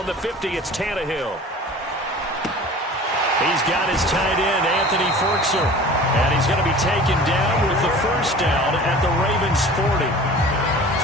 from the 50, it's Tannehill. He's got his tight end, Anthony Forkser. And he's going to be taken down with the first down at the Ravens 40.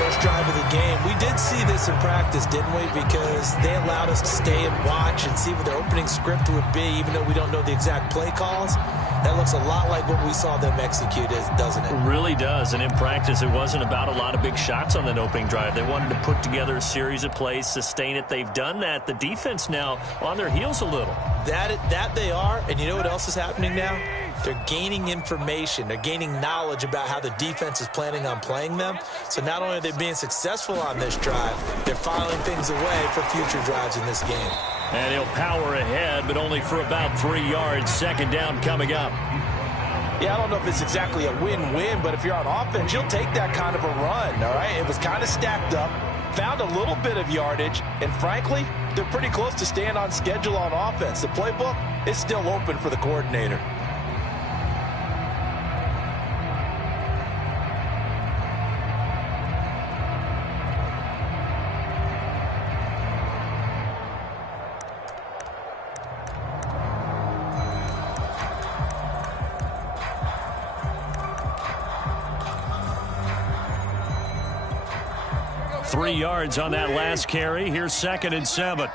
First drive of the game. We did see this in practice, didn't we? Because they allowed us to stay and watch and see what their opening script would be, even though we don't know the exact play calls. That looks a lot like what we saw them execute, doesn't it? It really does. And in practice, it wasn't about a lot of big shots on that opening drive. They wanted to put together a series of plays, sustain it. They've done that. The defense now on their heels a little. That they are. And you know what else is happening now? They're gaining information. They're gaining knowledge about how the defense is planning on playing them. So not only are they being successful on this drive, they're filing things away for future drives in this game. And he'll power ahead, but only for about 3 yards. Second down coming up. Yeah, I don't know if it's exactly a win-win, but if you're on offense, you'll take that kind of a run, all right? It was kind of stacked up, found a little bit of yardage, and frankly, they're pretty close to staying on schedule on offense. The playbook is still open for the coordinator. Three yards on that last carry. Here's 2nd and 7.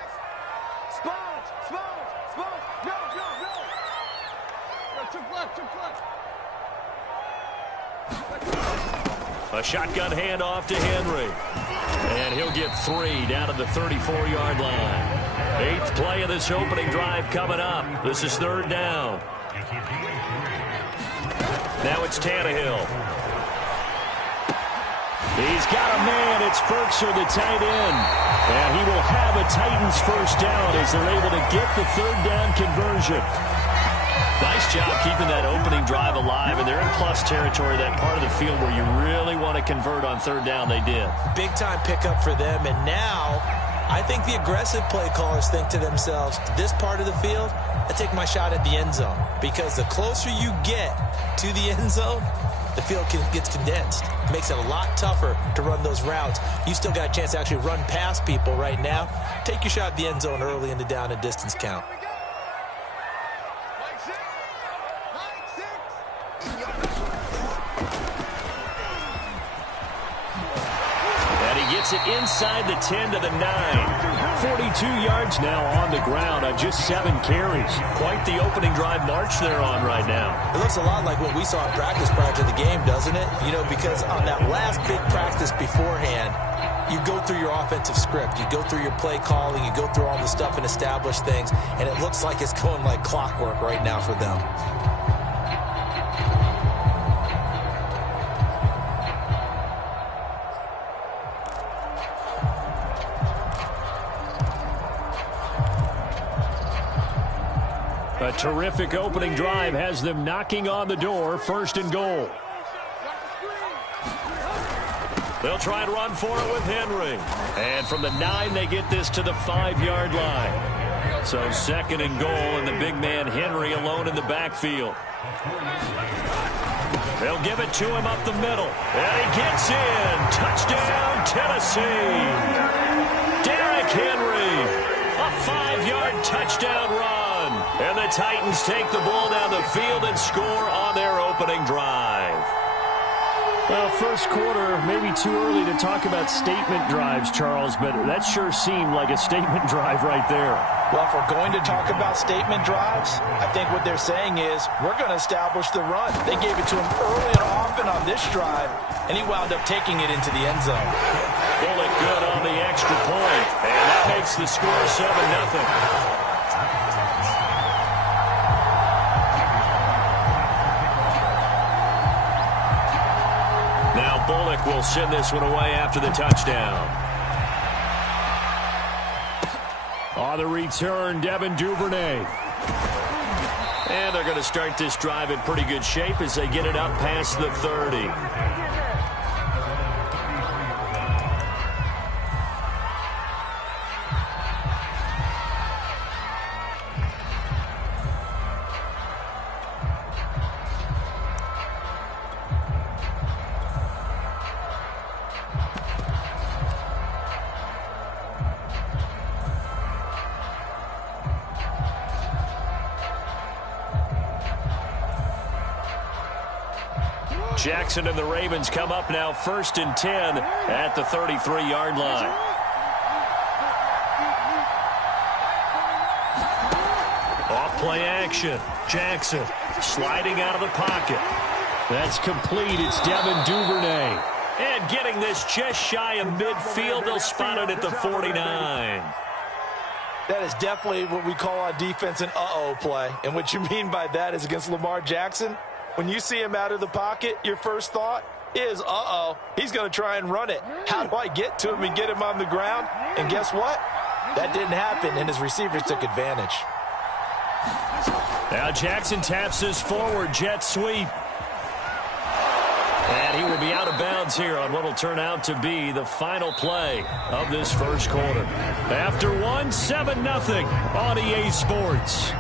A shotgun handoff to Henry. And he'll get 3 down to the 34-yard line. 8th play of this opening drive coming up. This is 3rd down. Now it's Tannehill. He's got a man. It's Forkser, the tight end. And he will have a Titans first down as they're able to get the 3rd down conversion. Nice job keeping that opening drive alive, and they're in plus territory, that part of the field where you really want to convert on 3rd down. They did. Big-time pickup for them, and now I think the aggressive play callers think to themselves, this part of the field, I take my shot at the end zone, because the closer you get to the end zone, the field gets condensed. It makes it a lot tougher to run those routes. You still got a chance to actually run past people right now. Take your shot at the end zone early in the down and distance count. Gets it inside the 10 to the 9. 42 yards now on the ground on just 7 carries. Quite the opening drive march they're on right now. It looks a lot like what we saw in practice prior to the game, doesn't it? You know, because on that last big practice beforehand, you go through your offensive script. You go through your play calling. You go through all the stuff and establish things. And it looks like it's going like clockwork right now for them. A terrific opening drive has them knocking on the door. 1st and goal. They'll try and run for it with Henry. And from the 9, they get this to the 5-yard line. So 2nd and goal, and the big man Henry alone in the backfield. They'll give it to him up the middle. And he gets in. Touchdown, Tennessee. Derrick Henry. A 5-yard touchdown run. And the Titans take the ball down the field and score on their opening drive. Well, first quarter, maybe too early to talk about statement drives, Charles, but that sure seemed like a statement drive right there. Well, if we're going to talk about statement drives, I think what they're saying is we're going to establish the run. They gave it to him early and often on this drive, and he wound up taking it into the end zone. Bullet good on the extra point, and that makes the score 7-0. Bullock will send this one away after the touchdown. On the return, Devin Duvernay. And they're going to start this drive in pretty good shape as they get it up past the 30. Jackson and the Ravens come up now 1st and 10 at the 33-yard line. Off-play action. Jackson sliding out of the pocket. That's complete. It's Devin Duvernay. And getting this just shy of midfield. They'll spot it at the 49. That is definitely what we call on defense an uh-oh play. And what you mean by that is against Lamar Jackson, when you see him out of the pocket, your first thought is, uh-oh, he's going to try and run it. How do I get to him and get him on the ground? And guess what? That didn't happen, and his receivers took advantage. Now Jackson taps his forward jet sweep. And he will be out of bounds here on what will turn out to be the final play of this first quarter. After 7-0 on EA Sports.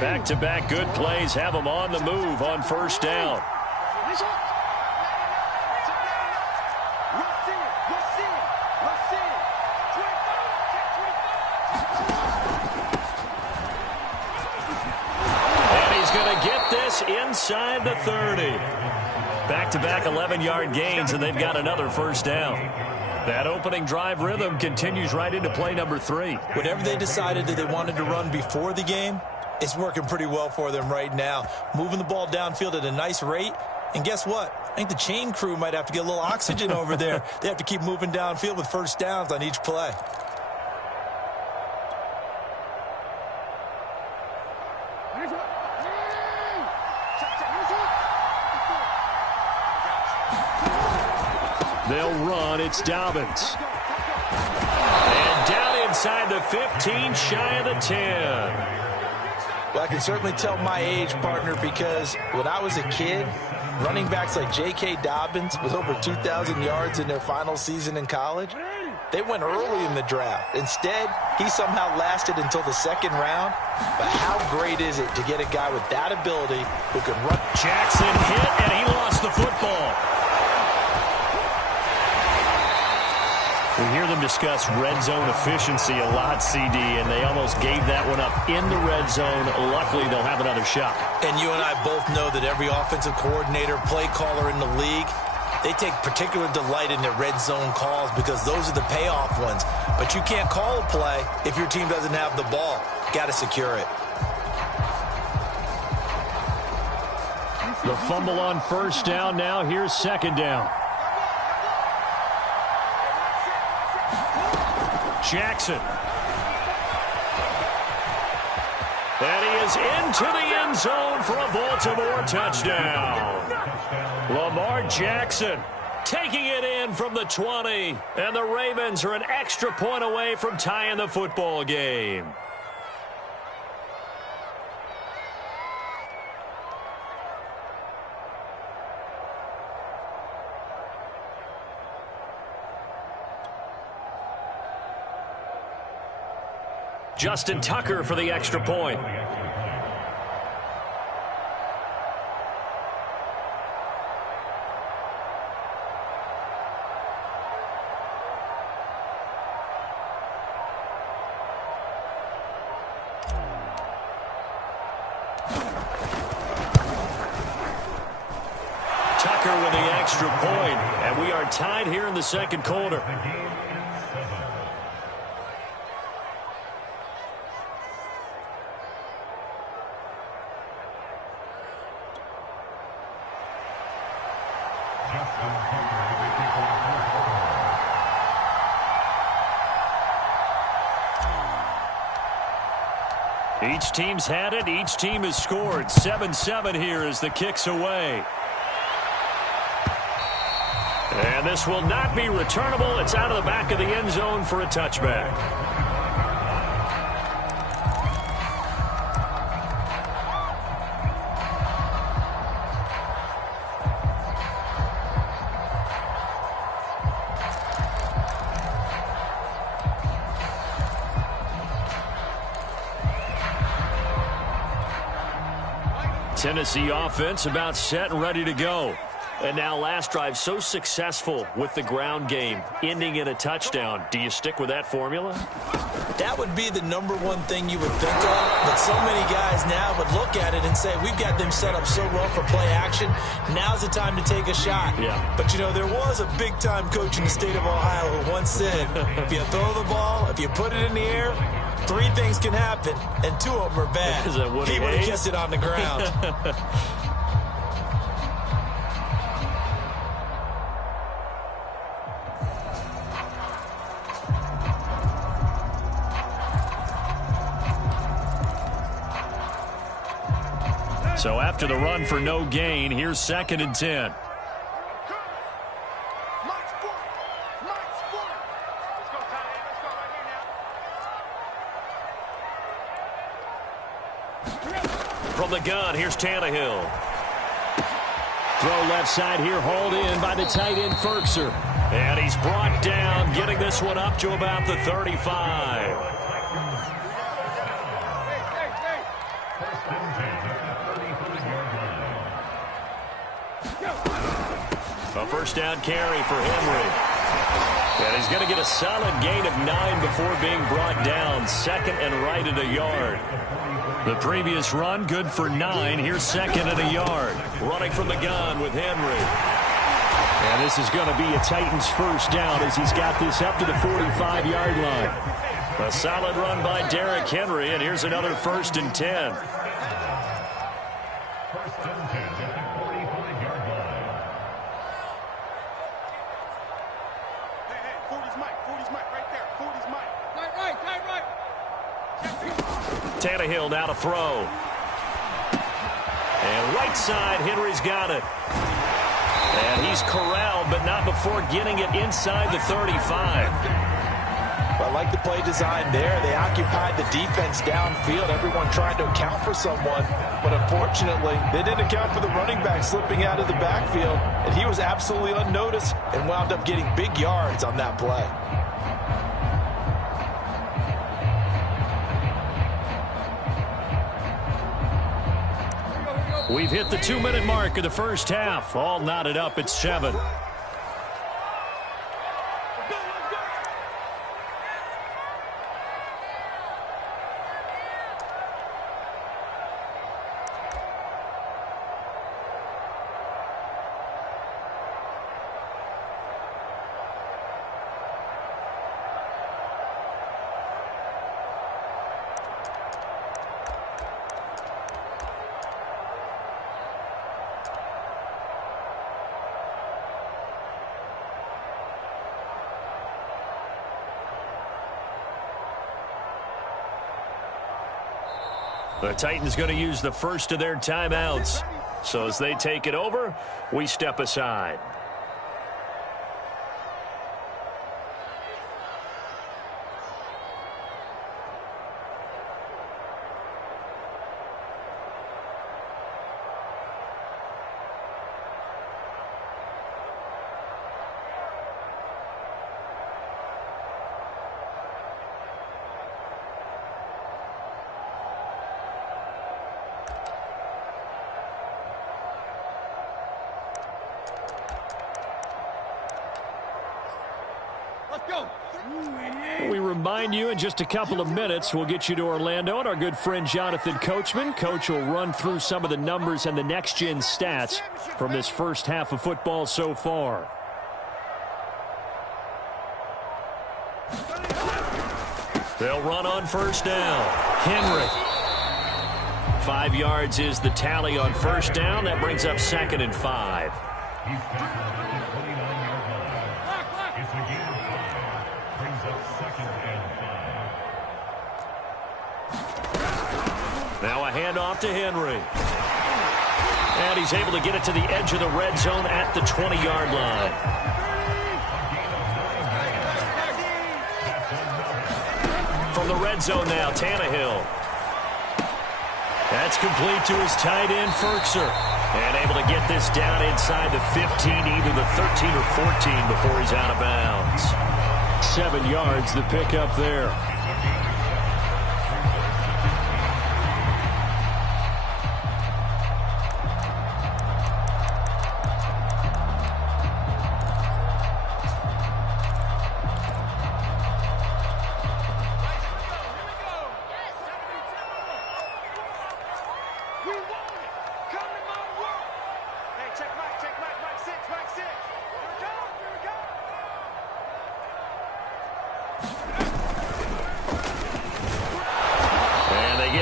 Back-to-back good plays have them on the move on first down. And he's going to get this inside the 30. Back-to-back 11-yard gains, and they've got another first down. That opening drive rhythm continues right into play number 3. Whatever they decided that they wanted to run before the game, it's working pretty well for them right now. Moving the ball downfield at a nice rate. And guess what? I think the chain crew might have to get a little oxygen over there. They have to keep moving downfield with first downs on each play. They'll run. It's Dobbins. And down inside the 15, shy of the 10. Well, I can certainly tell my age, partner, because when I was a kid, running backs like J.K. Dobbins with over 2,000 yards in their final season in college, they went early in the draft. Instead, he somehow lasted until the second round. But how great is it to get a guy with that ability who can run? Jackson hit, and he lost the football. We hear them discuss red zone efficiency a lot, CD, and they almost gave that one up in the red zone. Luckily, they'll have another shot. And you and I both know that every offensive coordinator, play caller in the league, they take particular delight in their red zone calls because those are the payoff ones. But you can't call a play if your team doesn't have the ball. Got to secure it. The fumble on first down now. Here's second down. Jackson. And he is into the end zone for a Baltimore touchdown. Lamar Jackson taking it in from the 20. And the Ravens are an extra point away from tying the football game. Justin Tucker for the extra point. Tucker with the extra point, and we are tied here in the second quarter. Each team's had it. Each team has scored. 7-7 here as the kick's away. And this will not be returnable. It's out of the back of the end zone for a touchback. Tennessee offense about set and ready to go. And now last drive so successful with the ground game, ending in a touchdown. Do you stick with that formula? That would be the number one thing you would think of, but so many guys now would look at it and say, we've got them set up so well for play action. Now's the time to take a shot. Yeah. But, you know, there was a big-time coach in the state of Ohio who once said, if you throw the ball, if you put it in the air, 3 things can happen, and 2 of them are bad. He would have kept it on the ground. So after the run for no gain, here's 2nd and 10. From the gun, here's Tannehill. Throw left side here, hauled in by the tight end, Ferkser. And he's brought down, getting this one up to about the 35. A first down carry for Henry. And he's going to get a solid gain of 9 before being brought down. 2nd and right at a yard. The previous run, good for 9. Here's 2nd and a yard. Running from the gun with Henry. And this is going to be a Titans first down as he's got this up to the 45-yard line. A solid run by Derrick Henry, and here's another 1st and 10. Tannehill now to throw. And right side, Henry's got it. And he's corralled, but not before getting it inside the 35. I like the play design there. They occupied the defense downfield. Everyone trying to account for someone. But unfortunately, they didn't account for the running back slipping out of the backfield. And he was absolutely unnoticed and wound up getting big yards on that play. We've hit the 2-minute mark of the first half. All knotted up at 7. The Titans going to use the first of their timeouts. So as they take it over, we step aside. We remind you in just a couple of minutes, we'll get you to Orlando and our good friend Jonathan Coachman. Coach will run through some of the numbers and the next-gen stats from this first half of football so far. They'll run on first down. Henry. 5 yards is the tally on first down. That brings up 2nd and 5. Now a handoff to Henry. And he's able to get it to the edge of the red zone at the 20-yard line. From the red zone now, Tannehill. That's complete to his tight end, Ferkser. And able to get this down inside the 15, either the 13 or 14 before he's out of bounds. 7 yards, the pickup there.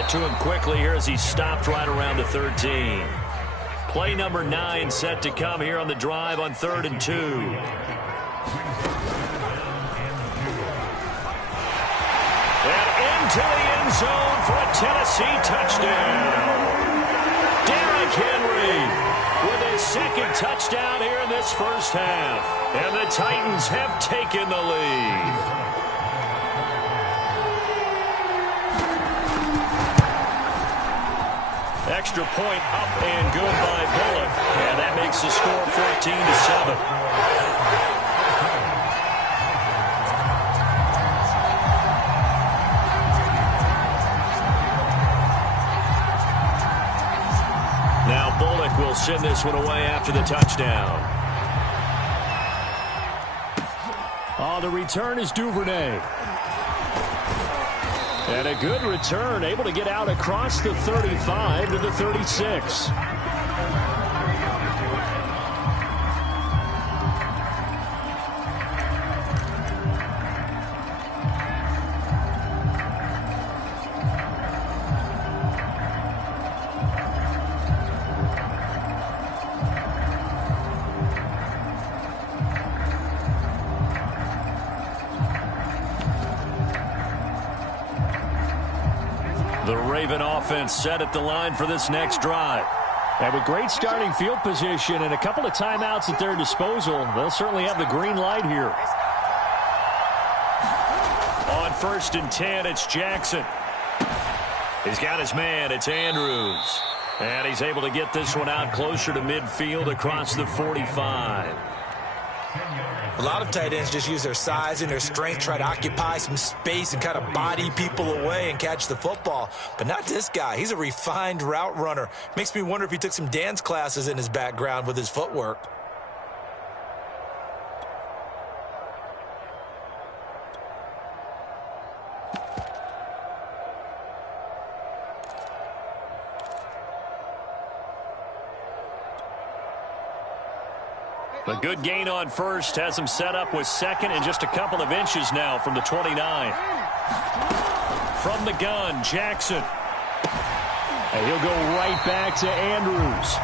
it to him quickly here as he stopped right around the 13. Play number 9 set to come here on the drive on 3rd and 2. And into the end zone for a Tennessee touchdown. Derrick Henry with his second touchdown here in this first half. And the Titans have taken the lead. Extra point up and good by Bullock. And that makes the score 14-7. Now Bullock will send this one away after the touchdown. On the return is Duvernay. And a good return, able to get out across the 35 to the 36. The Raven offense set at the line for this next drive. And with great starting field position and a couple of timeouts at their disposal, they'll certainly have the green light here. On 1st and 10, it's Jackson. He's got his man. It's Andrews. And he's able to get this one out closer to midfield across the 45. A lot of tight ends just use their size and their strength, try to occupy some space and kind of body people away and catch the football. But not this guy. He's a refined route runner. Makes me wonder if he took some dance classes in his background with his footwork. A good gain on 1st has him set up with 2nd and just a couple of inches now from the 29. From the gun, Jackson. And he'll go right back to Andrews.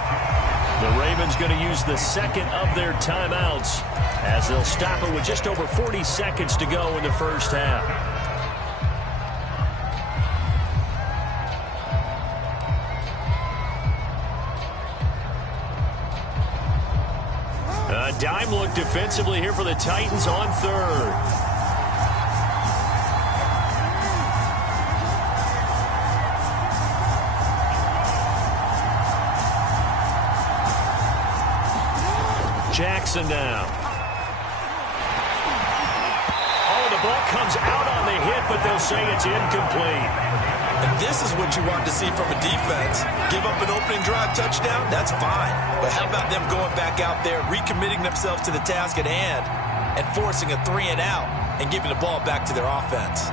The Ravens going to use the 2nd of their timeouts as they'll stop it with just over 40 seconds to go in the first half. A dime look defensively here for the Titans on 3rd. Jackson now. Oh, the ball comes out on the hit, but they'll say it's incomplete. And this is what you want to see from a defense. Give up an opening drive touchdown, that's fine. But how about them going back out there, recommitting themselves to the task at hand, and forcing a 3 and out, and giving the ball back to their offense?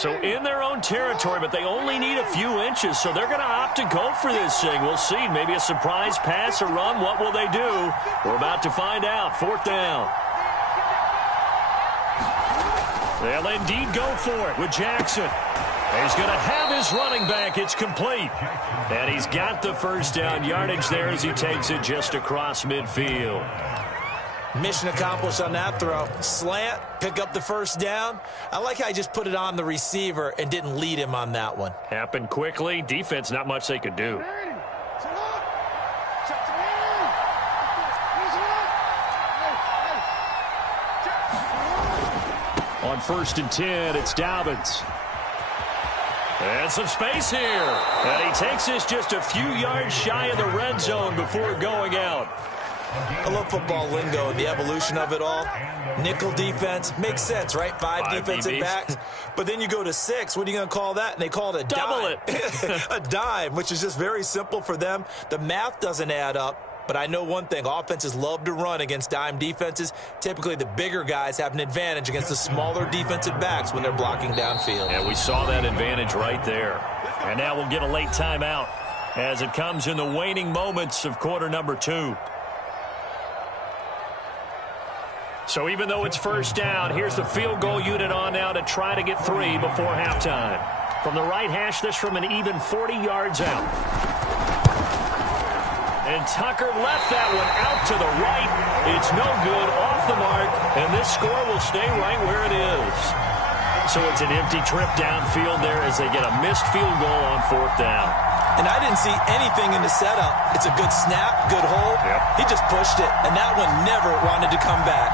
So in their own territory, but they only need a few inches, so they're going to opt to go for this thing. We'll see. Maybe a surprise pass or run. What will they do? We're about to find out. 4th down. They'll indeed go for it with Jackson. He's going to have his running back. It's complete. And he's got the first down yardage there as he takes it just across midfield. Mission accomplished on that throw. Slant, pick up the first down. I like how he just put it on the receiver and didn't lead him on that one. Happened quickly. Defense, not much they could do. On 1st and 10, it's Dobbins. And some space here. And he takes this just a few yards shy of the red zone before going out. I love football lingo and the evolution of it all. Nickel defense makes sense, right? Five defensive backs. But then you go to 6. What are you going to call that? And they call it a double dime. it. A dime, which is just very simple for them. The math doesn't add up. But I know one thing, offenses love to run against dime defenses. Typically, the bigger guys have an advantage against the smaller defensive backs when they're blocking downfield. Yeah, we saw that advantage right there. And now we'll get a late timeout as it comes in the waning moments of quarter number 2. So even though it's first down, here's the field goal unit on now to try to get 3 before halftime. From the right hash, this from an even 40 yards out. And Tucker left that one out to the right. It's no good, off the mark, and this score will stay right where it is. So it's an empty trip downfield there as they get a missed field goal on 4th down. And I didn't see anything in the setup. It's a good snap, good hold. Yep. He just pushed it, and that one never wanted to come back.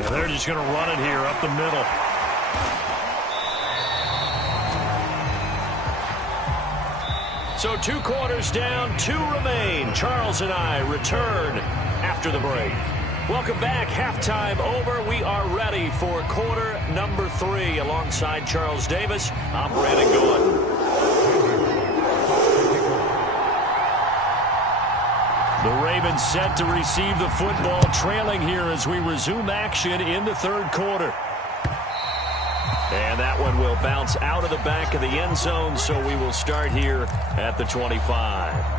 Yeah, they're just going to run it here up the middle. So 2 quarters down, 2 remain. Charles and I return after the break. Welcome back. Halftime over. We are ready for quarter number 3 alongside Charles Davis. I'm Brandon Goodwin. The Ravens set to receive the football, trailing here as we resume action in the 3rd quarter. And that one will bounce out of the back of the end zone, so we will start here at the 25.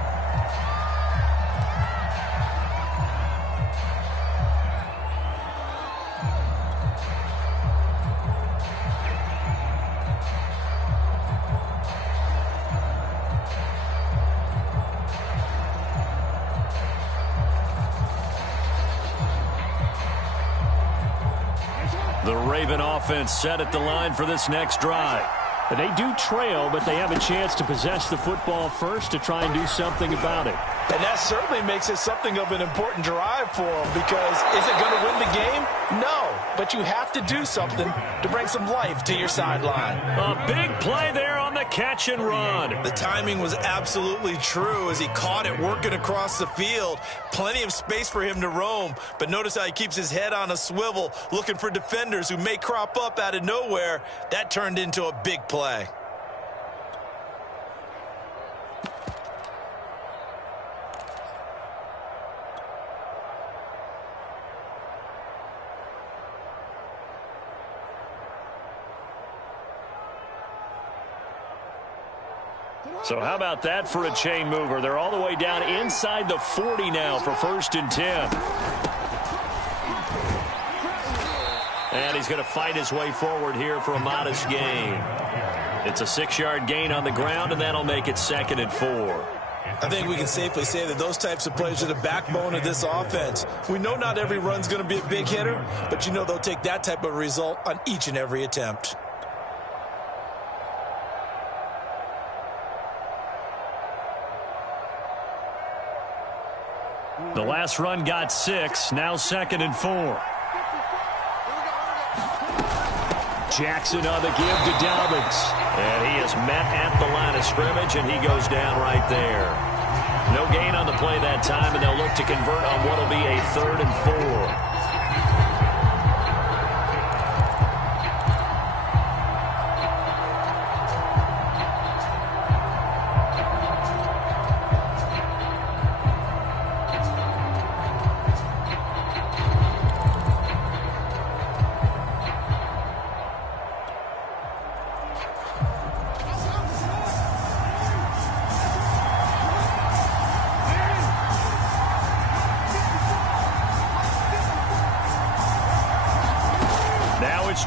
The Raven offense set at the line for this next drive. They do trail, but they have a chance to possess the football first to try and do something about it. And that certainly makes it something of an important drive for them, because is it going to win the game? No, but you have to do something to bring some life to your sideline. A big play there on the catch and run. The timing was absolutely true as he caught it working across the field. Plenty of space for him to roam, but notice how he keeps his head on a swivel, looking for defenders who may crop up out of nowhere. That turned into a big play. So how about that for a chain mover? They're all the way down inside the 40 now for 1st and 10. And he's going to fight his way forward here for a modest gain. It's a 6-yard gain on the ground, and that'll make it 2nd and 4. I think we can safely say that those types of plays are the backbone of this offense. We know not every run's going to be a big hitter, but you know they'll take that type of result on each and every attempt. The last run got 6, now 2nd and 4. Jackson on the give to Dobbins. And he is met at the line of scrimmage, and he goes down right there. No gain on the play that time, and they'll look to convert on what will be a 3rd and 4.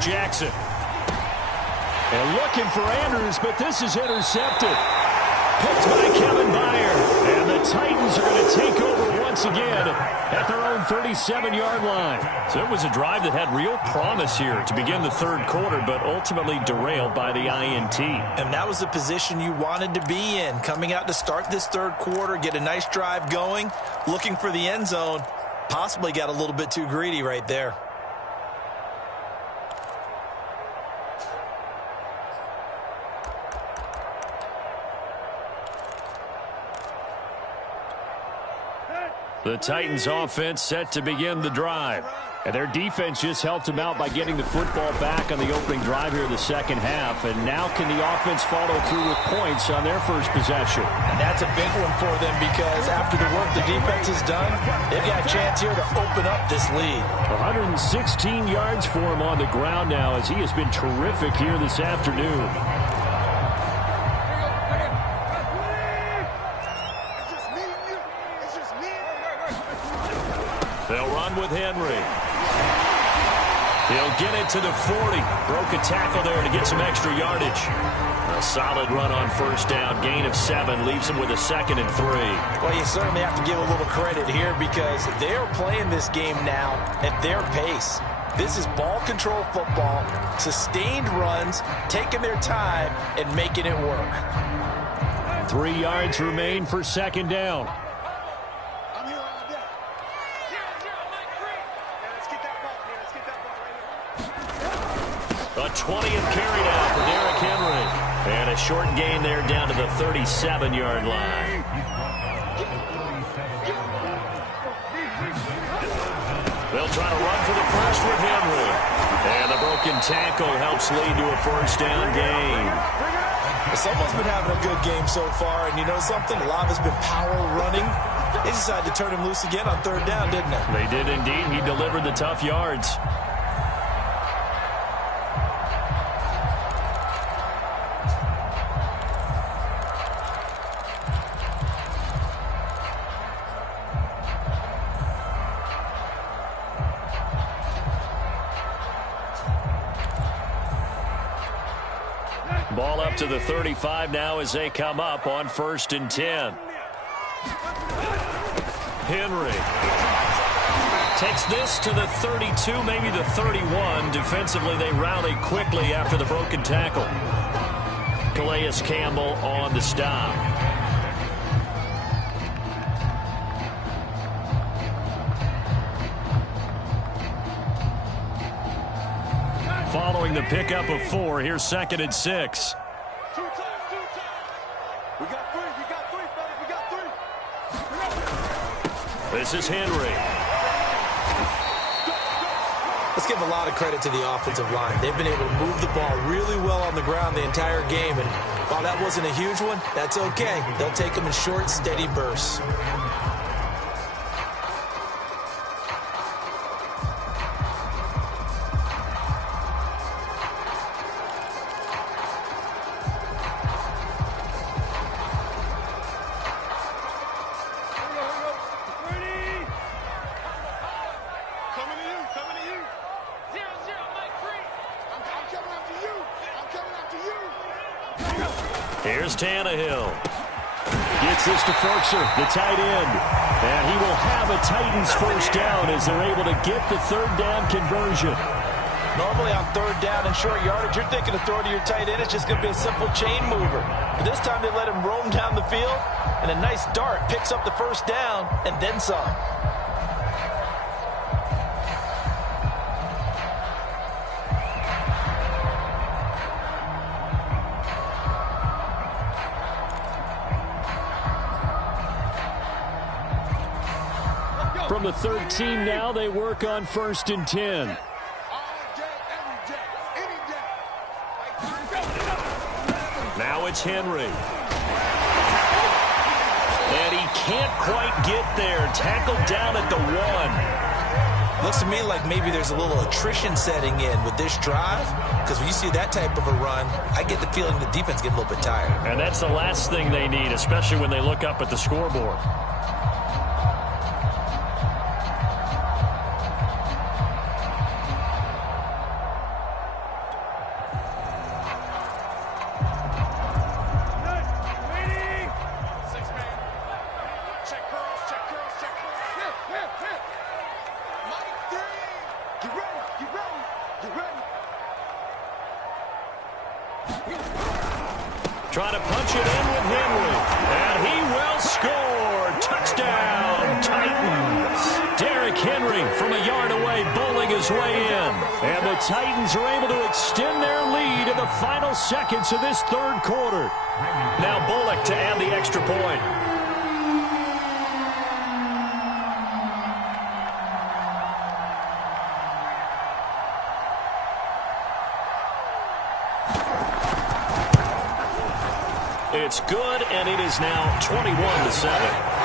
Jackson. And looking for Andrews, but this is intercepted. Picked by Kevin Byard. And the Titans are going to take over once again at their own 37-yard line. So it was a drive that had real promise here to begin the 3rd quarter, but ultimately derailed by the INT. And that was the position you wanted to be in. Coming out to start this 3rd quarter, get a nice drive going, looking for the end zone. Possibly got a little bit too greedy right there. The Titans offense set to begin the drive. And their defense just helped them out by getting the football back on the opening drive here in the second half. And now can the offense follow through with points on their first possession? And that's a big one for them because after the work the defense has done, they've got a chance here to open up this lead. 116 yards for him on the ground now as he has been terrific here this afternoon. They'll run with Henry. He'll get it to the 40. Broke a tackle there to get some extra yardage. A solid run on first down. Gain of 7 leaves him with a 2nd and 3. Well, you certainly have to give a little credit here because they're playing this game now at their pace. This is ball control football, sustained runs, taking their time and making it work. 3 yards remain for second down. A 20th carry down for Derrick Henry. And a short gain there down to the 37-yard line. They'll try to run for the first with Henry. And the broken tackle helps lead to a first down gain. Someone's been having a good game so far, and you know something? A lot of it's been power running. They decided to turn him loose again on third down, didn't they? They did indeed. He delivered the tough yards. Ball up to the 35 now as they come up on 1st and 10. Henry takes this to the 32, maybe the 31. Defensively, they rally quickly after the broken tackle. Calais Campbell on the stop. Following the pickup of 4, here's 2nd and 6. Two times. We got 3, fellas, we got 3. This is Henry. Let's give a lot of credit to the offensive line. They've been able to move the ball really well on the ground the entire game, and while that wasn't a huge one, that's okay. They'll take them in short, steady bursts. Here's Tannehill. Gets this to Ferkser, the tight end. And he will have a Titans first down as they're able to get the third down conversion. Normally on third down and short yardage, you're thinking to throw to your tight end. It's just going to be a simple chain mover. But this time they let him roam down the field, and a nice dart picks up the first down and then some. From the 13 now, they work on 1st and 10. Now it's Henry. And he can't quite get there. Tackled down at the 1. Looks to me like maybe there's a little attrition setting in with this drive, because when you see that type of a run, I get the feeling the defense getting a little bit tired. And that's the last thing they need, especially when they look up at the scoreboard. Trying to punch it in with Henry. And he will score. Touchdown, Titans. Derrick Henry from a yard away, bowling his way in. And the Titans are able to extend their lead in the final seconds of this third quarter. Now Bullock to add the extra point. It's good, and it is now 21-7.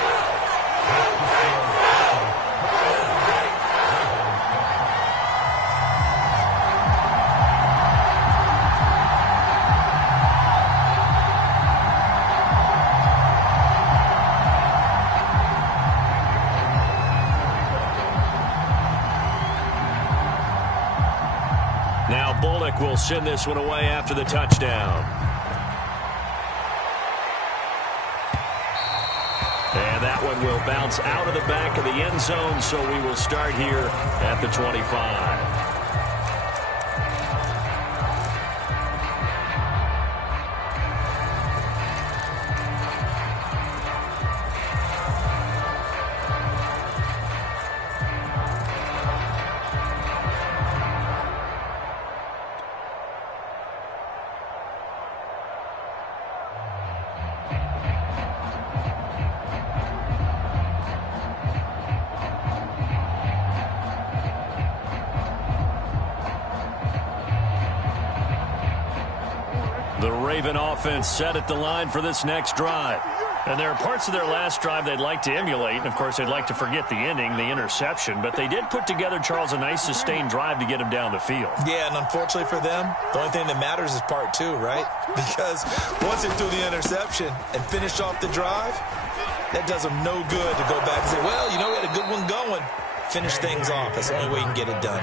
Will send this one away after the touchdown. And that one will bounce out of the back of the end zone, so we will start here at the 25. The Raven offense set at the line for this next drive. And there are parts of their last drive they'd like to emulate. And, of course, they'd like to forget the ending, the interception. But they did put together, Charles, a nice sustained drive to get him down the field. Yeah, and unfortunately for them, the only thing that matters is part two, right? Because once they threw the interception and finished off the drive, that does them no good to go back and say, well, you know, we had a good one going. Finish things off. That's the only way you can get it done.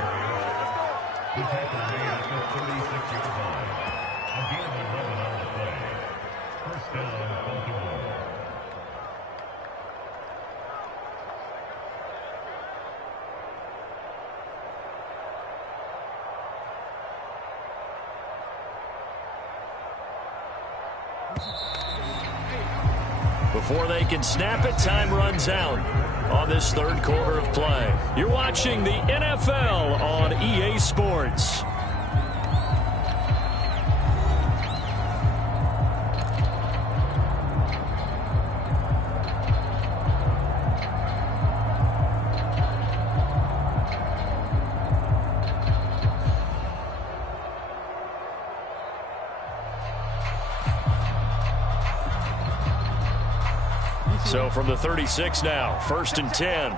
Before they can snap it, time runs out on this third quarter of play. You're watching the NFL on EA Sports. So from the 36 now, 1st and 10.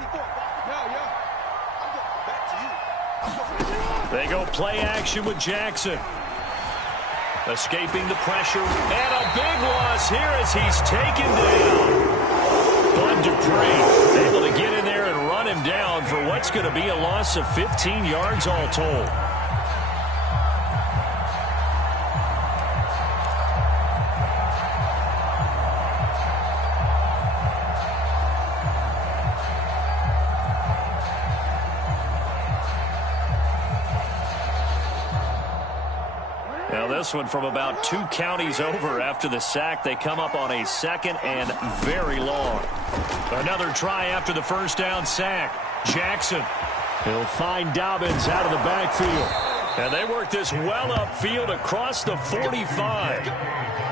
They go play action with Jackson. Escaping the pressure. And a big loss here as he's taken down. Bud Dupree able to get in there and run him down for what's going to be a loss of 15 yards all told. This one from about 2 counties over after the sack. They come up on a 2nd and very long. Another try after the first down sack. Jackson. He'll find Dobbins out of the backfield. And they work this well upfield across the 45.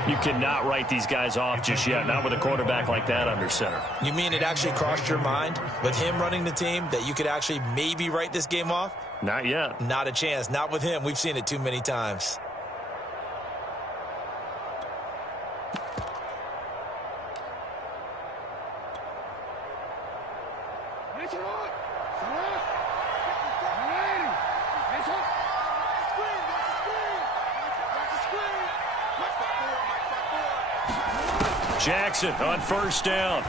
You cannot write these guys off just yet, not with a quarterback like that under center. You mean it actually crossed your mind with him running the team that you could actually maybe write this game off? Not yet. Not a chance. Not with him. We've seen it too many times. Jackson on first down.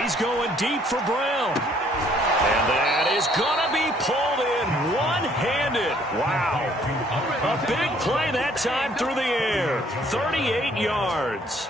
He's going deep for Brown. And that is going to be pulled in one-handed. Wow. A big play that time through the air. 38 yards.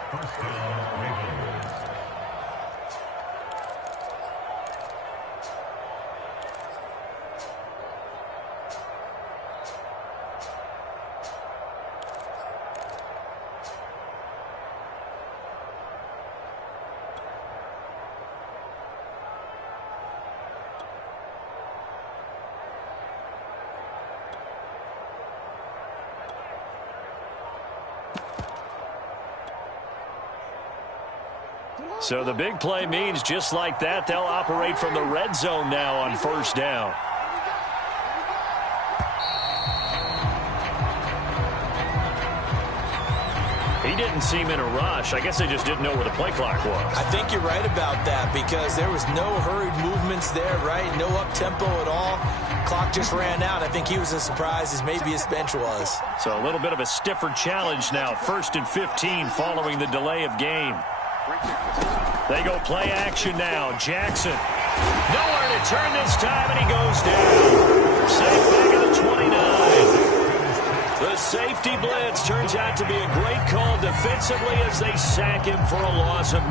So the big play means just like that, they'll operate from the red zone now on first down. He didn't seem in a rush. I guess they just didn't know where the play clock was. I think you're right about that because there was no hurried movements there, right? No up-tempo at all. Clock just ran out. I think he was as surprised as maybe his bench was. So a little bit of a stiffer challenge now. 1st and 15 following the delay of game. They go play action now. Jackson. Nowhere to turn this time, and he goes down. Safe back at the 29. The safety blitz turns out to be a great call defensively as they sack him for a loss of 9.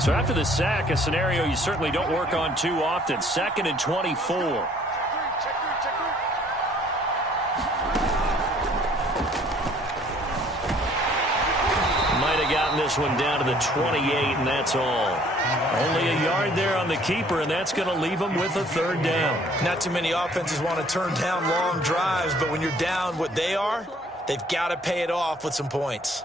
So after the sack, a scenario you certainly don't work on too often. 2nd and 24. Gotten this one down to the 28, and that's all. Only a yard there on the keeper, and that's going to leave them with a 3rd down. Not too many offenses want to turn down long drives, but when you're down what they are, they've got to pay it off with some points.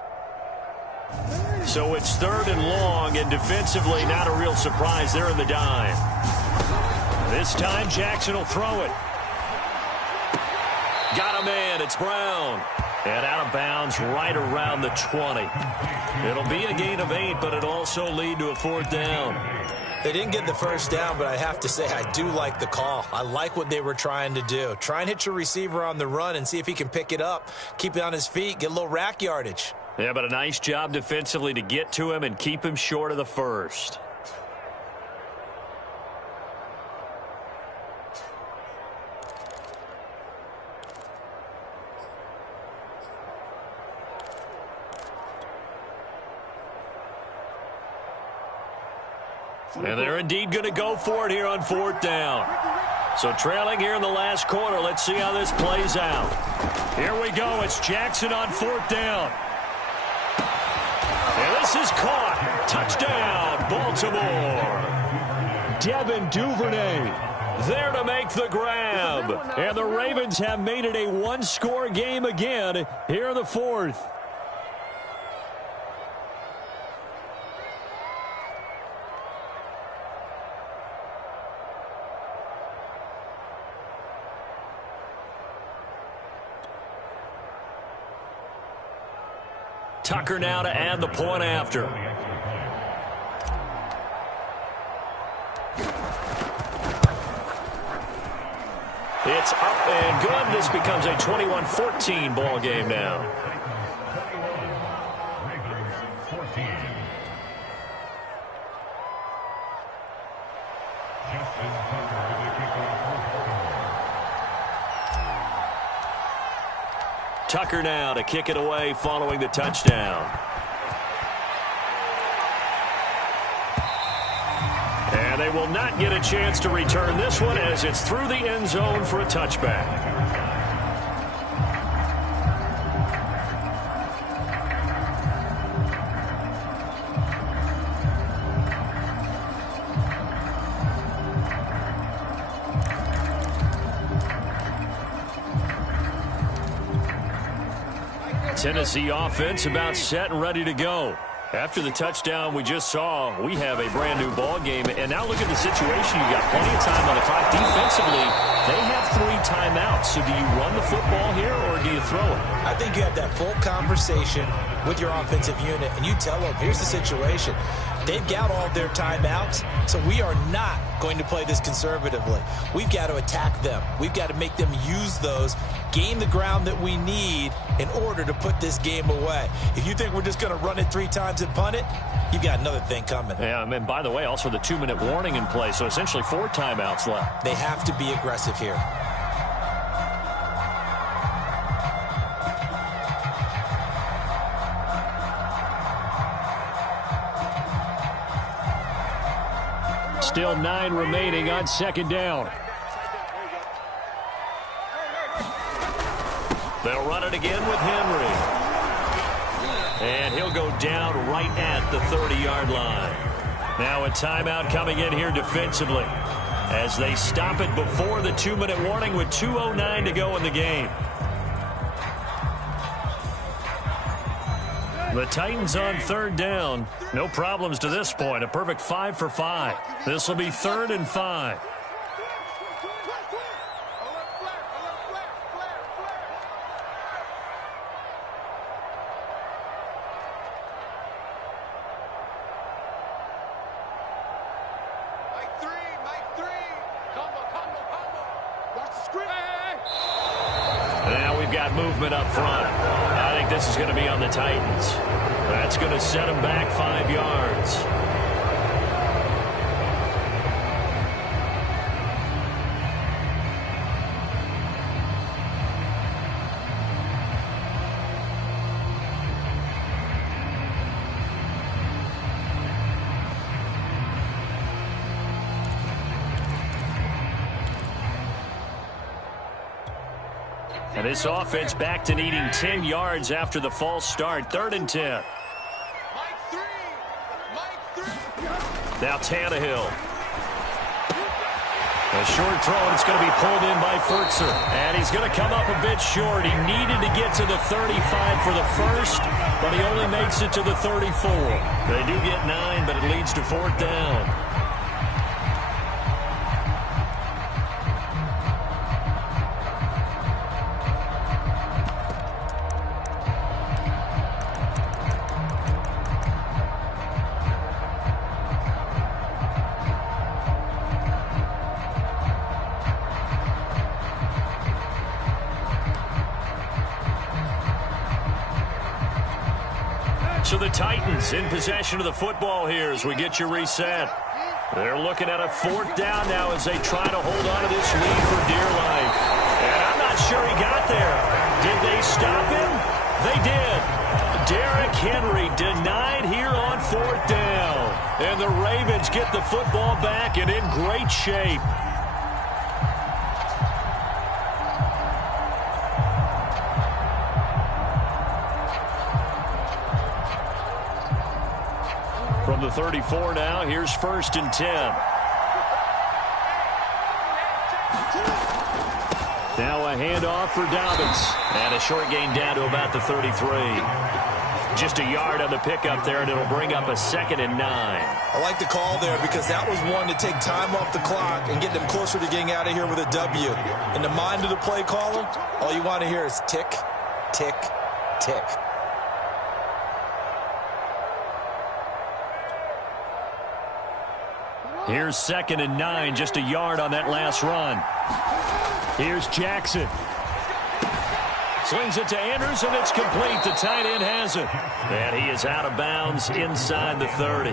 So it's 3rd and long, and defensively not a real surprise. They're in the dime. This time Jackson will throw it. Got a man. It's Brown. And out of bounds right around the 20. It'll be a gain of 8, but it'll also lead to a 4th down. They didn't get the 1st down, but I have to say I do like the call. I like what they were trying to do. Try and hit your receiver on the run and see if he can pick it up. Keep it on his feet. Get a little rack yardage. Yeah, but a nice job defensively to get to him and keep him short of the 1st. And they're indeed going to go for it here on 4th down. So trailing here in the last quarter. Let's see how this plays out. Here we go. It's Jackson on 4th down. And this is caught. Touchdown, Baltimore. Devin Duvernay there to make the grab. And the Ravens have made it a one-score game again here in the 4th. Tucker now to add the point after. It's up and good. This becomes a 21-14 ball game now. Tucker now to kick it away following the touchdown. And they will not get a chance to return this one as it's through the end zone for a touchback. Tennessee offense about set and ready to go. After the touchdown we just saw, we have a brand new ball game. And now look at the situation. You got plenty of time on the clock. Defensively, they have 3 timeouts. So do you run the football here or do you throw it? I think you have that full conversation with your offensive unit, and you tell them, here's the situation. They've got all of their timeouts, so we are not going to play this conservatively. We've got to attack them. We've got to make them use those, gain the ground that we need in order to put this game away. If you think we're just going to run it 3 times and punt it, you've got another thing coming. Yeah, and by the way, also the 2-minute warning in play, so essentially 4 timeouts left. They have to be aggressive here. Still 9 remaining on 2nd down. They'll run it again with Henry. And he'll go down right at the 30-yard line. Now a timeout coming in here defensively as they stop it before the 2-minute warning with 2:09 to go in the game. The Titans on 3rd down. No problems to this point. A perfect 5 for 5. This will be 3rd and 5. they've got movement up front. I think this is going to be on the Titans. That's going to set them back 5 yards. And this offense back to needing 10 yards after the false start. 3rd and 10. Now Tannehill. A short throw, and it's going to be pulled in by Furtzer. And he's going to come up a bit short. He needed to get to the 35 for the first, but he only makes it to the 34. They do get 9, but it leads to 4th down. So the Titans in possession of the football here as we get you reset. They're looking at a 4th down now as they try to hold on to this lead for dear life. And I'm not sure he got there. Did they stop him? They did. Derrick Henry denied here on 4th down. And the Ravens get the football back and in great shape. From the 34 now, here's 1st and 10. Now a handoff for Dobbins. And a short gain down to about the 33. Just a yard on the pickup there, and it'll bring up a 2nd and 9. I like the call there because that was one to take time off the clock and get them closer to getting out of here with a W. In the mind of the play caller, all you want to hear is tick, tick, tick. Here's 2nd and 9, just a yard on that last run. Here's Jackson. Slings it to Andrews, and it's complete. The tight end has it. And he is out of bounds inside the 30.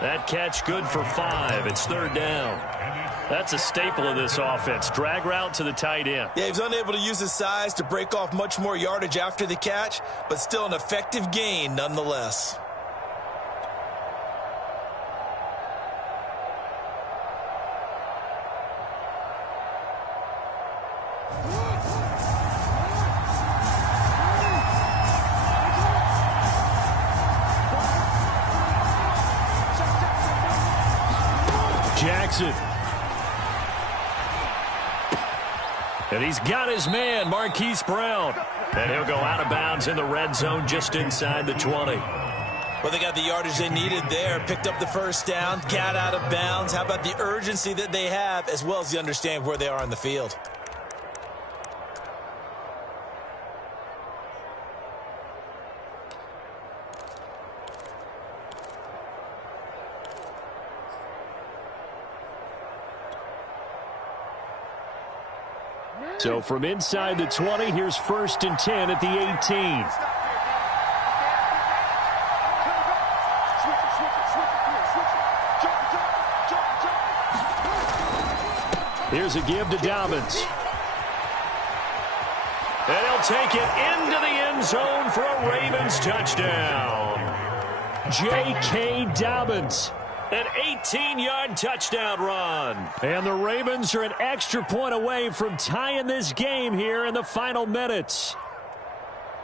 That catch good for 5. It's 3rd down. That's a staple of this offense. Drag route to the tight end. Yeah, he's unable to use his size to break off much more yardage after the catch, but still an effective gain nonetheless. Jackson. And he's got his man, Marquise Brown. And he'll go out of bounds in the red zone just inside the 20. Well, they got the yardage they needed there. Picked up the 1st down, got out of bounds. How about the urgency that they have as well as the understanding where they are on the field? So from inside the 20, here's 1st and 10 at the 18. Here's a give to Dobbins. And he'll take it into the end zone for a Ravens touchdown. J.K. Dobbins. An 18-yard touchdown run. And the Ravens are an extra point away from tying this game here in the final minutes.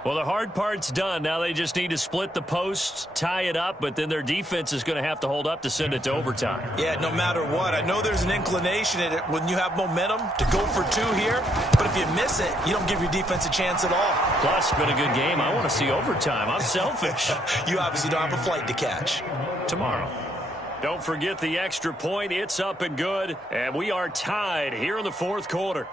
Well, the hard part's done. Now they just need to split the posts, tie it up, but then their defense is going to have to hold up to send it to overtime. Yeah, no matter what. I know there's an inclination in it when you have momentum to go for 2 here, but if you miss it, you don't give your defense a chance at all. Plus, it's been a good game. I want to see overtime. I'm selfish. You obviously don't have a flight to catch. Tomorrow. Don't forget the extra point. It's up and good. And we are tied here in the 4th quarter.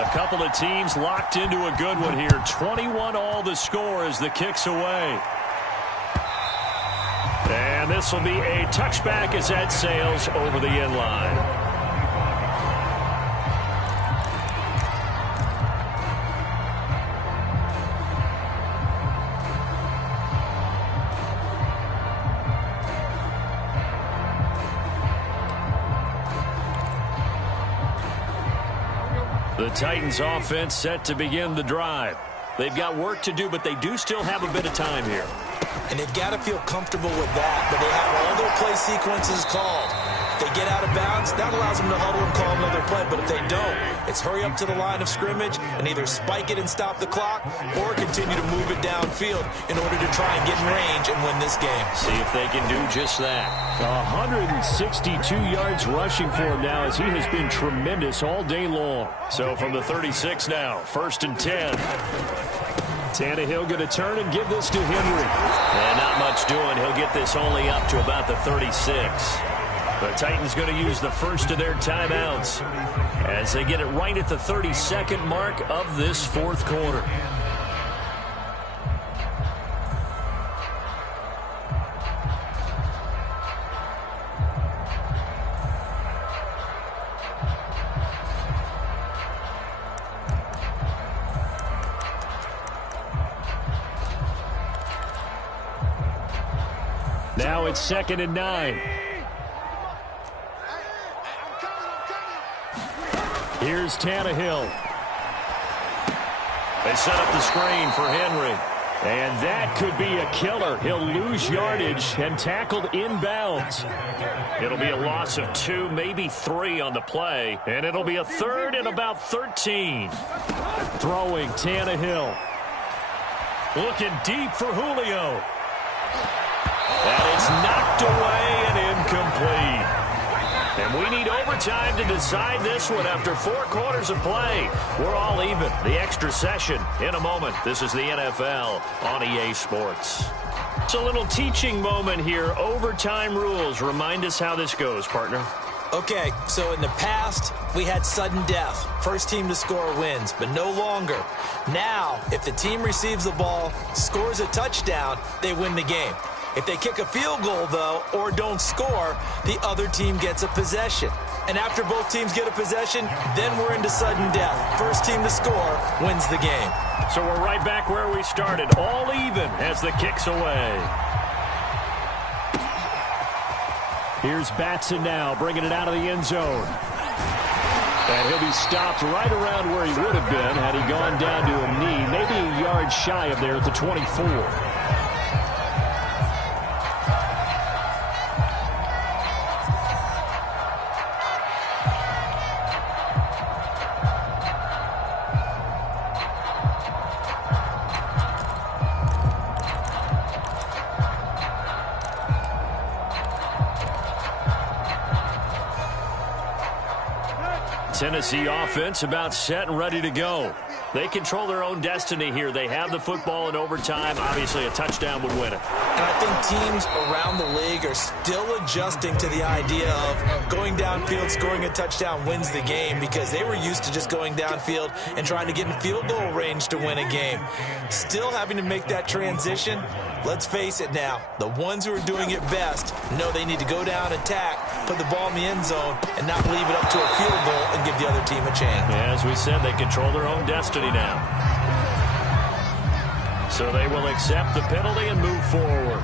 A couple of teams locked into a good one here. 21-all the score as the kick's away. And this will be a touchback as that sails over the end line. The Titans offense set to begin the drive. They've got work to do, but they do still have a bit of time here. And they've got to feel comfortable with that, but they have all their play sequences called. If they get out of bounds, that allows them to huddle and call another play, but if they don't, it's hurry up to the line of scrimmage and either spike it and stop the clock or continue to move it downfield in order to try and get in range and win this game. See if they can do just that. 162 yards rushing for him now as he has been tremendous all day long. So from the 36 now, 1st and 10. Tannehill going to turn and give this to Henry. And not much doing. He'll get this only up to about the 36. The Titans going to use the first of their timeouts as they get it right at the 32nd mark of this fourth quarter. Now it's 2nd and 9. Here's Tannehill. They set up the screen for Henry. And that could be a killer. He'll lose yardage and tackled inbounds. It'll be a loss of 2, maybe 3 on the play. And it'll be a 3rd and about 13. Throwing Tannehill. Looking deep for Julio. And it's knocked away and incomplete. And we need overtime to decide this one after 4 quarters of play. We're all even. The extra session in a moment. This is the NFL on EA Sports. It's a little teaching moment here. Overtime rules. Remind us how this goes, partner. Okay, so in the past, we had sudden death. First team to score wins, but no longer. Now, if the team receives the ball, scores a touchdown, they win the game. If they kick a field goal, though, or don't score, the other team gets a possession. And after both teams get a possession, then we're into sudden death. First team to score wins the game. So we're right back where we started, all even as the kick's away. Here's Batson now, bringing it out of the end zone. And he'll be stopped right around where he would have been had he gone down to a knee, maybe a yard shy of there at the 24. Tennessee offense about set and ready to go. They control their own destiny here. They have the football in overtime. Obviously, a touchdown would win it. And I think teams around the league are still adjusting to the idea of going downfield, scoring a touchdown wins the game, because they were used to just going downfield and trying to get in field goal range to win a game. Still having to make that transition. Let's face it now, the ones who are doing it best know they need to go down, attack, put the ball in the end zone, and not leave it up to a field goal and give the other team a chance. Yeah, as we said, they control their own destiny now. So they will accept the penalty and move forward.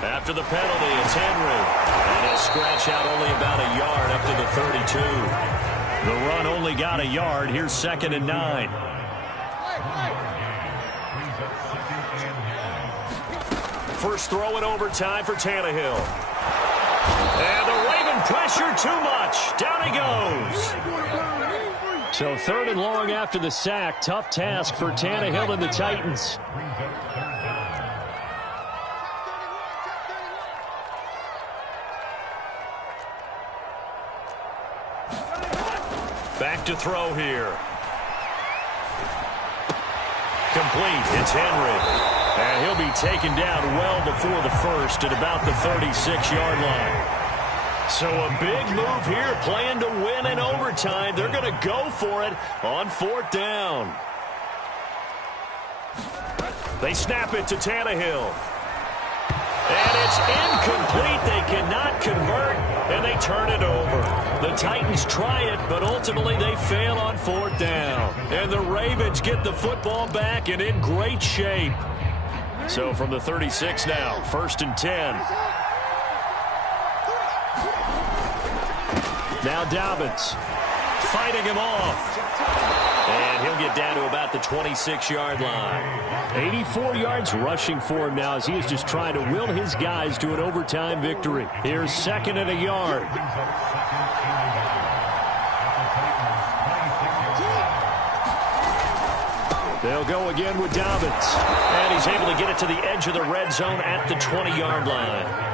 After the penalty, it's Henry. And he'll scratch out only about a yard up to the 32. The run only got a yard. Here's 2nd and 9. First throw in overtime for Tannehill. And the Raven pressure too much. Down he goes. So 3rd and long after the sack. Tough task for Tannehill and the Titans. to throw here. Complete. It's Henry. And he'll be taken down well before the first at about the 36-yard line. So a big move here, playing to win in overtime. They're going to go for it on 4th down. They snap it to Tannehill. And it's incomplete. They cannot convert, and they turn it over. The Titans try it, but ultimately they fail on 4th down. And the Ravens get the football back and in great shape. So from the 36 now, 1st and 10. Now Dobbins fighting him off. And he'll get down to about the 26-yard line. 84 yards rushing for him now as he is just trying to will his guys to an overtime victory. Here's 2nd and a yard. They'll go again with Dobbins. And he's able to get it to the edge of the red zone at the 20-yard line.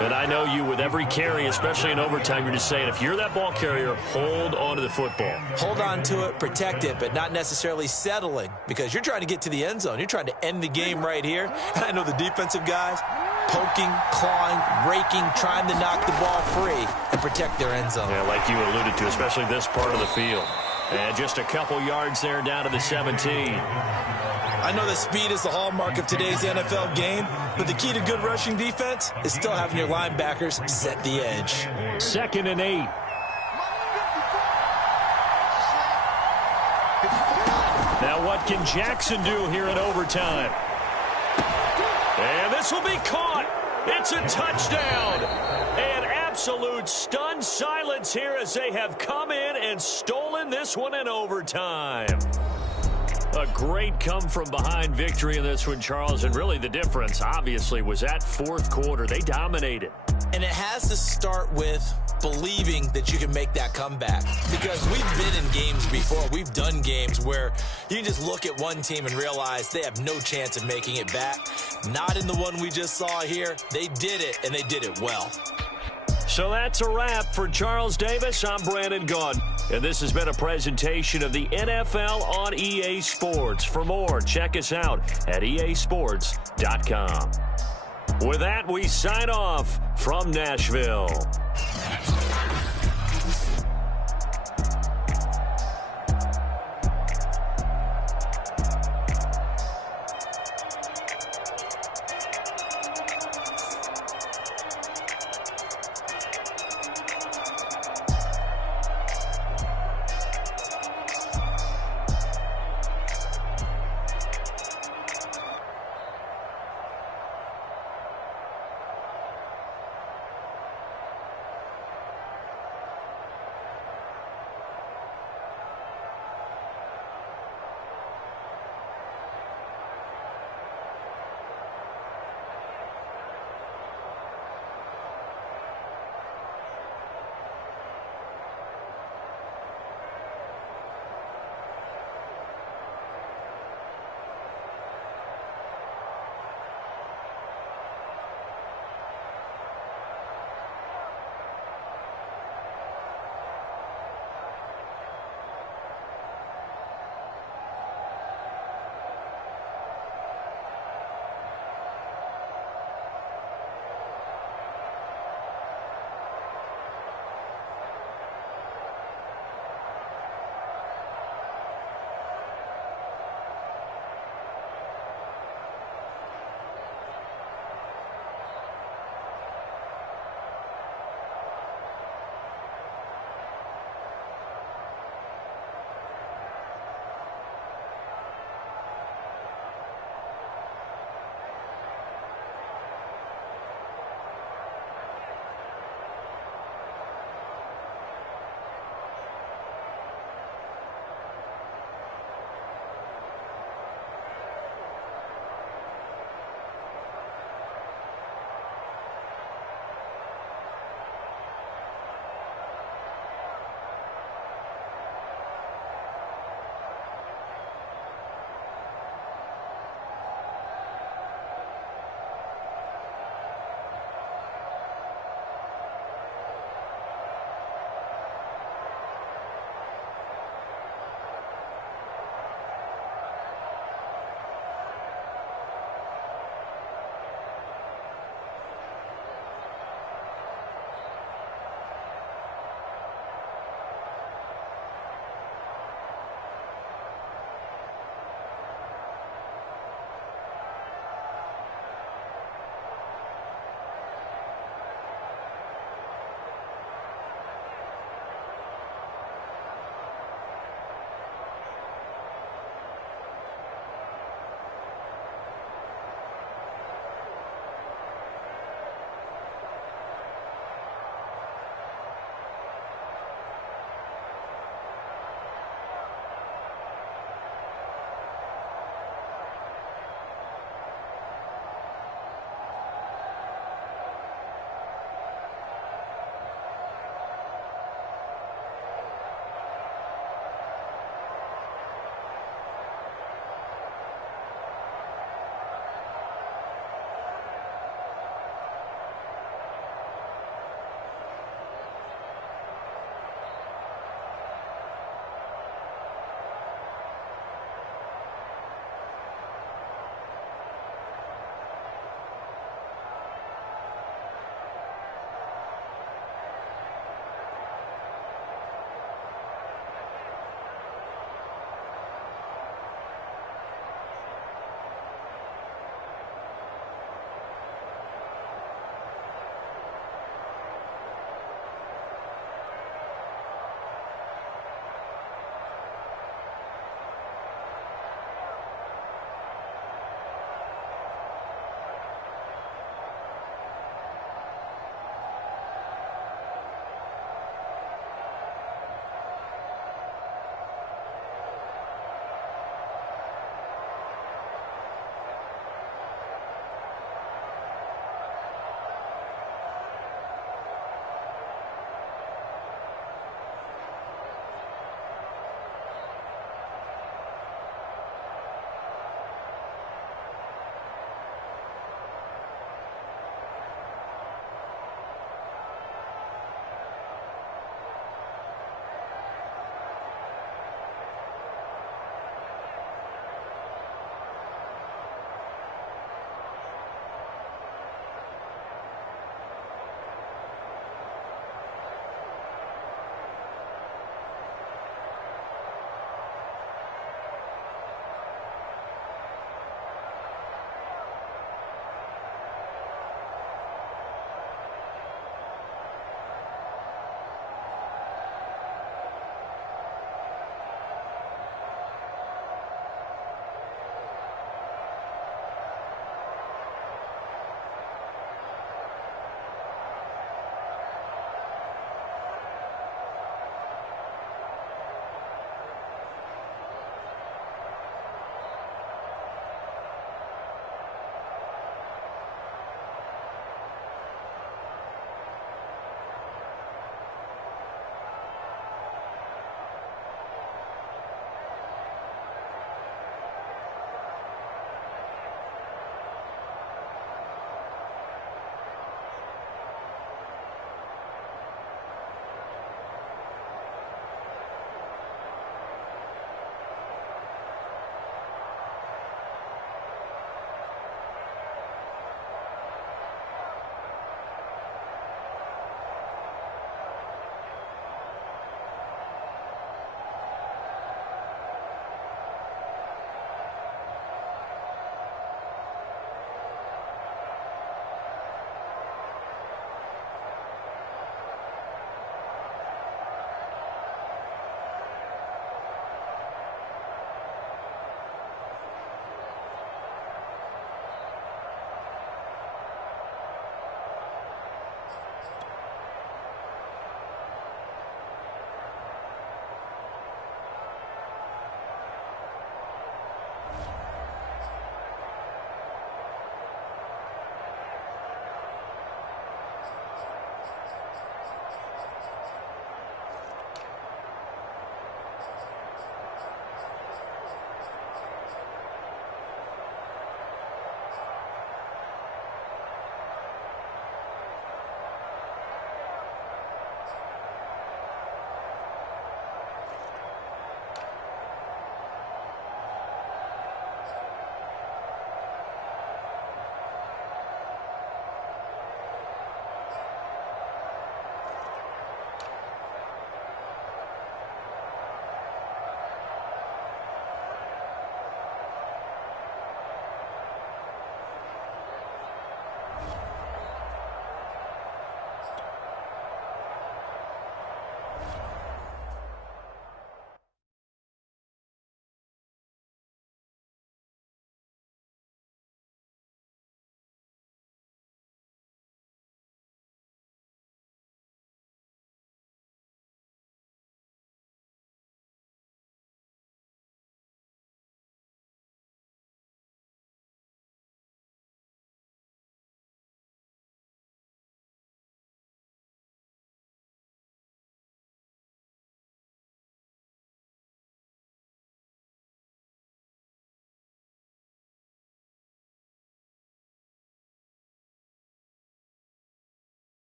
And I know you, with every carry, especially in overtime, you're just saying, if you're that ball carrier, hold on to the football. Hold on to it, protect it, but not necessarily settling, because you're trying to get to the end zone. You're trying to end the game right here. And I know the defensive guys, poking, clawing, raking, trying to knock the ball free and protect their end zone. Yeah, like you alluded to, especially this part of the field. And just a couple yards there down to the 17. I know that speed is the hallmark of today's NFL game, but the key to good rushing defense is still having your linebackers set the edge. 2nd and 8. Now what can Jackson do here in overtime? And this will be caught. It's a touchdown. An absolute stunned silence here as they have come in and stolen this one in overtime. A great come-from-behind victory in this one, Charles, and really the difference, obviously, was that 4th quarter. They dominated. And it has to start with believing that you can make that comeback. Because we've been in games before. We've done games where you can just look at one team and realize they have no chance of making it back. Not in the one we just saw here. They did it, and they did it well. So that's a wrap for Charles Davis. I'm Brandon Gaudin, and this has been a presentation of the NFL on EA Sports. For more, check us out at easports.com. With that, we sign off from Nashville.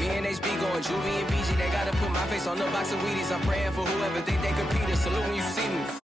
Me and HB going Juvie and BG. They gotta put my face on the box of Wheaties. I'm praying for whoever think they compete. Salute when you see me.